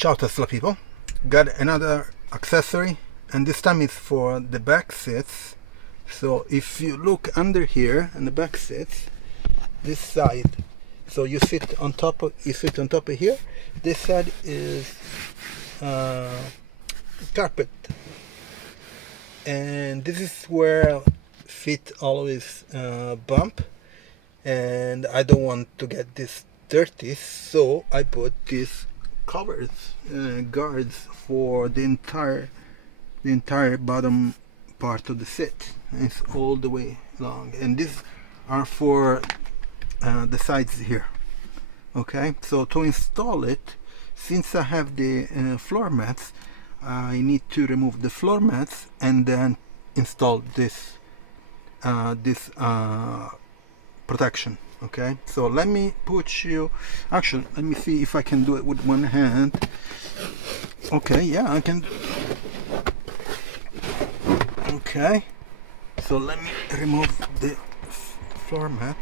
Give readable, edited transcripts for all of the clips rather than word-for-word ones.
Ciao Tesla people, got another accessory, and this time it's for the back seats. So if you look under here in the back seats, this side, so you sit on top of here. This side is carpet, and this is where feet always bump, and I don't want to get this dirty, so I put these covers, guards for the entire bottom part of the seat. It's all the way long, and these are for the sides here. Okay, so to install it, since I have the floor mats, I need to remove the floor mats and then install this protection. Okay, so let me put you, actually let me see if I can do it with one hand. Okay, yeah, I can. Okay, so let me remove the floor mat,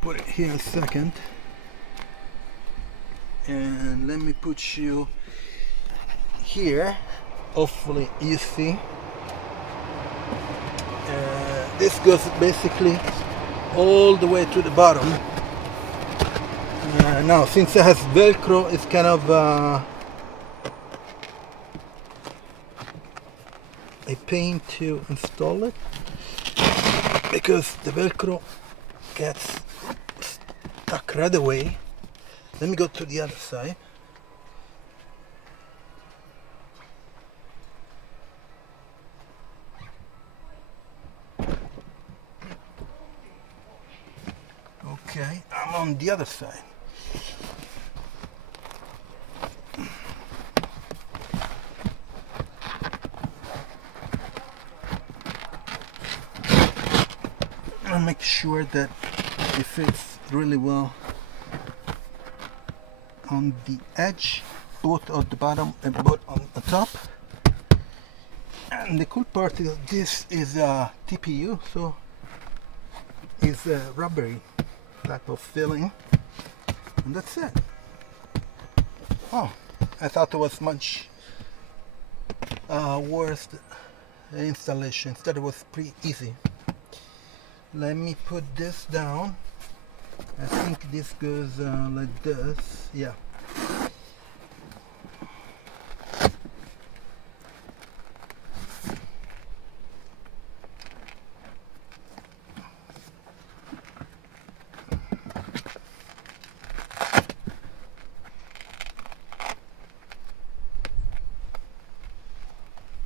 put it here a second, and let me put you here. Hopefully you see. This goes basically all the way to the bottom. Now, since it has Velcro, it's kind of a pain to install it, because the Velcro gets stuck right away. Let me go to the other side. Okay, I'm on the other side. I'll make sure that it fits really well on the edge, both at the bottom and both on the top. And the cool part is this is a TPU, so it's a rubbery type of filling, and that's it. Oh, I thought it was much worse installation. Instead it was pretty easy. Let me put this down. I think this goes like this. Yeah.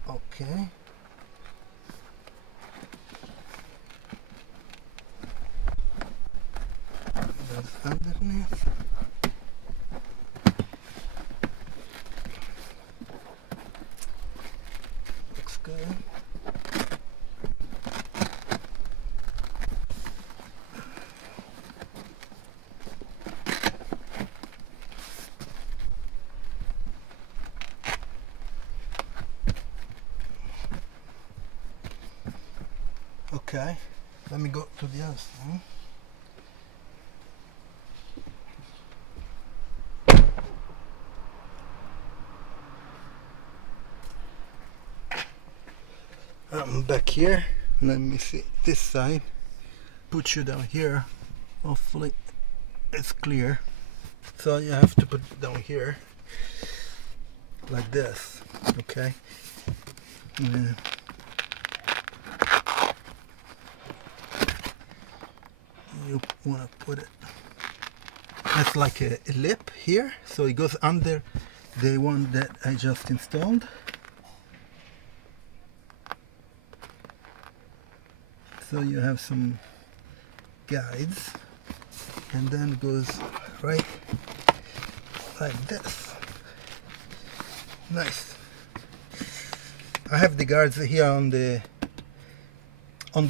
Okay. That's underneath. Looks good. Okay, let me go to the other side. I'm back here. Let me see this side. Put you down here. Hopefully it's clear. So you have to put it down here like this. Okay. And you want to put it, it's like a lip here, so it goes under the one that I just installed. So you have some guides, and then it goes right like this. Nice. I have the guards here on the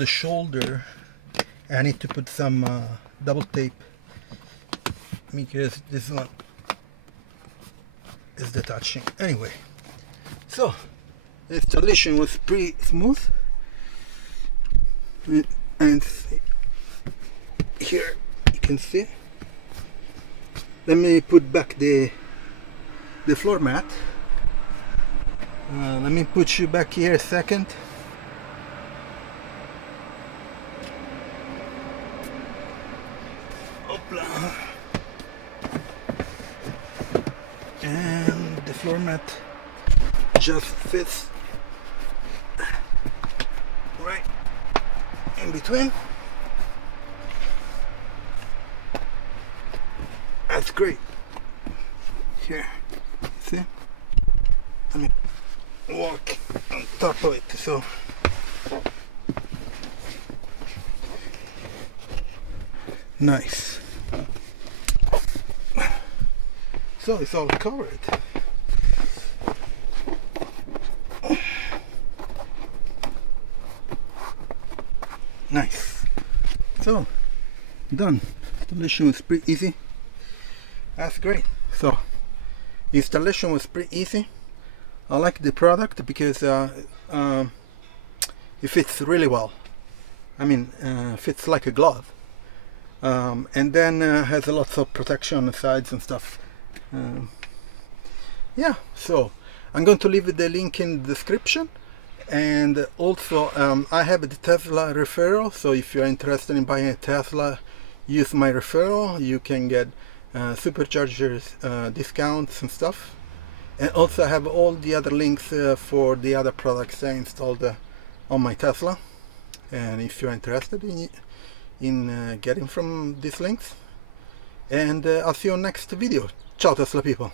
shoulder. I need to put some double tape because this one is detaching. Anyway, so the installation was pretty smooth, and here you can see Let me put back the floor mat. Let me put you back here a second. Hopla. And the floor mat just fits right in between. That's great. Here, see? Let me walk on top of it. So nice. So it's all covered. Nice. So done. Installation was pretty easy. That's great. So installation was pretty easy. I like the product because it fits really well. I mean, fits like a glove, and then has a lot of protection on the sides and stuff. Yeah, so I'm going to leave the link in the description, and also I have the Tesla referral, so if you're interested in buying a Tesla, use my referral. You can get Superchargers discounts and stuff, and also I have all the other links for the other products I installed on my Tesla, and if you're interested in getting from these links. And I'll see you next video. Ciao Tesla people.